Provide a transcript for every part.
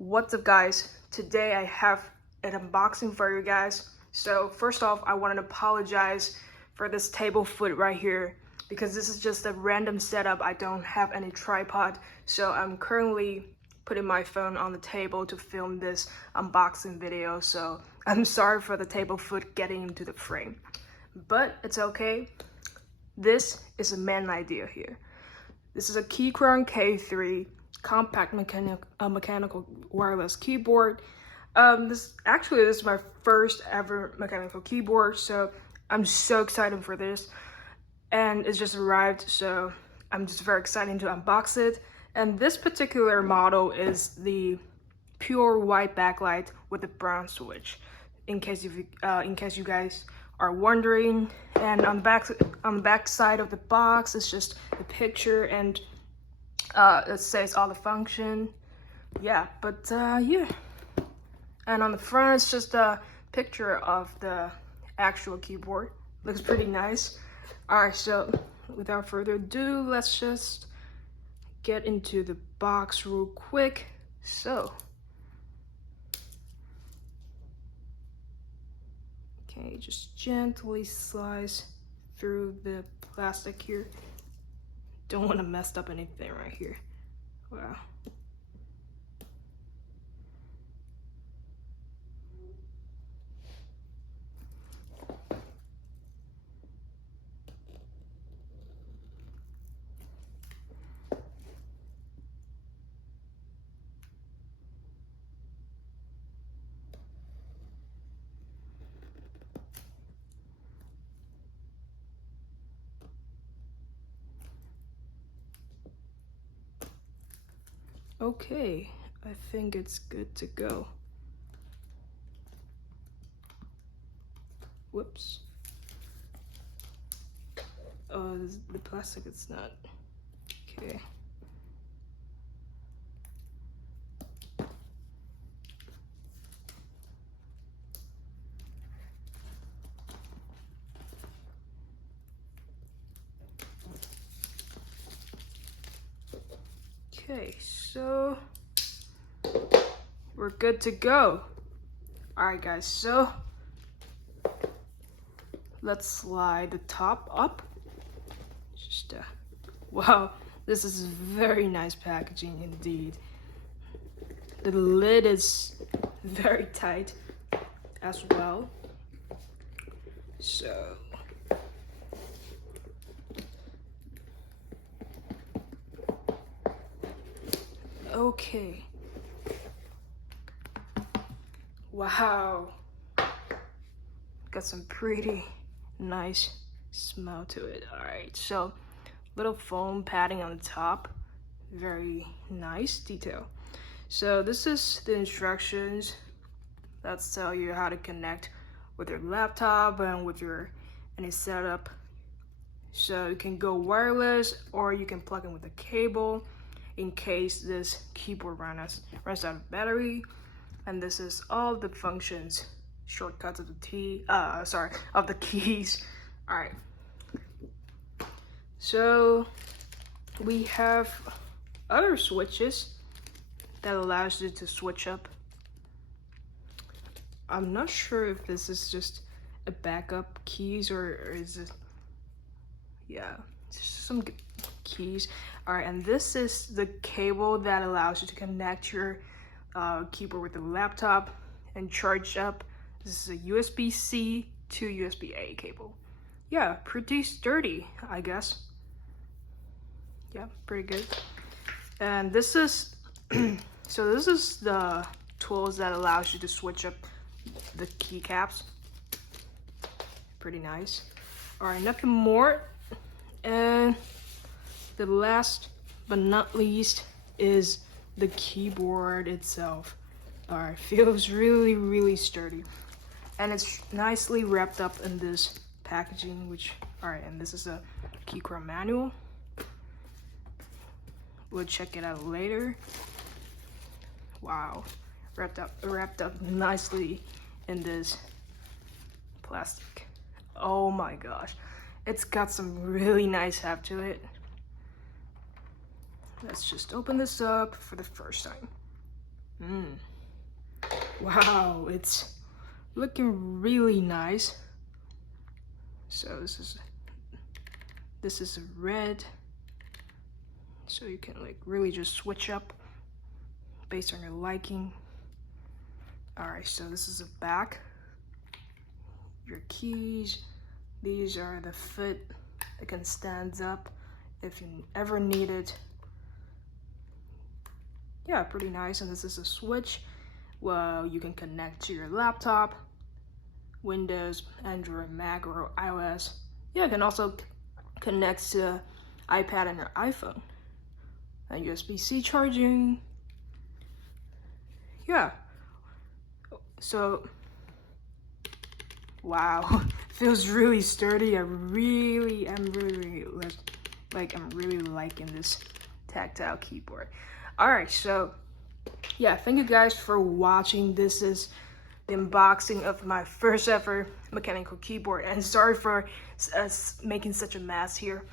What's up, guys? Today I have an unboxing for you guys. So first off, I want to apologize for this table foot right here because this is just a random setup. I don't have any tripod, so I'm currently putting my phone on the table to film this unboxing video. So I'm sorry for the table foot getting into the frame, but it's okay. This is a main idea here. This is a Keychron K3 compact mechanical wireless keyboard. This is my first ever mechanical keyboard, so I'm so excited for this. And it's just arrived, so I'm just very excited to unbox it. And this particular model is the pure white backlight with the brown switch. In case you guys are wondering. And on the back side of the box, it's just a picture and it says all the function. Yeah. And on the front, it's just a picture of the actual keyboard. Looks pretty nice. All right, so without further ado, let's just get into the box real quick. So, okay, just gently slice through the plastic here. Don't want to mess up anything right here. Wow. Okay, I think it's good to go. Whoops. Oh, the plastic is not. Okay. Okay, so we're good to go. All right, guys, so let's slide the top up. Just wow, this is very nice packaging indeed. The lid is very tight as well. So okay. Wow. Got some pretty nice smell to it. All right, so little foam padding on the top. Very nice detail. So this is the instructions that tell you how to connect with your laptop and with your any setup. So you can go wireless or you can plug in with a cable in case this keyboard runs out of battery. And this is all the functions, shortcuts of the keys. All right. So we have other switches that allows you to switch up. I'm not sure if this is just a backup keys or is it, yeah, just some keys. All right, and this is the cable that allows you to connect your keyboard with the laptop and charge up. This is a USB-C to USB-A cable. Yeah, pretty sturdy, I guess. Yeah, pretty good. And this is so this is the tools that allows you to switch up the keycaps. Pretty nice. All right, nothing more. And the last but not least is the keyboard itself. All right, feels really sturdy, and it's nicely wrapped up in this packaging. And this is a Keychron manual. We'll check it out later. Wow, wrapped up nicely in this plastic. Oh my gosh, it's got some really nice heft to it. Let's just open this up for the first time. Wow, it's looking really nice. So this is red, so you can like really just switch up based on your liking. All right, so this is the back. Your keys, these are the foot that can stand up if you ever need it. Yeah, pretty nice. And this is a switch. Well, you can connect to your laptop, Windows, Android, Mac, or iOS. Yeah, it can also connect to iPad and your iPhone. And USB-C charging. Yeah. So, wow, feels really sturdy. I'm really liking this tactile keyboard. All right, so yeah, thank you guys for watching. This is the unboxing of my first ever mechanical keyboard, and sorry for us making such a mess here,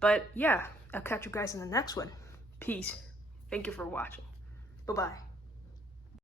but yeah, I'll catch you guys in the next one. Peace. Thank you for watching. Bye-bye.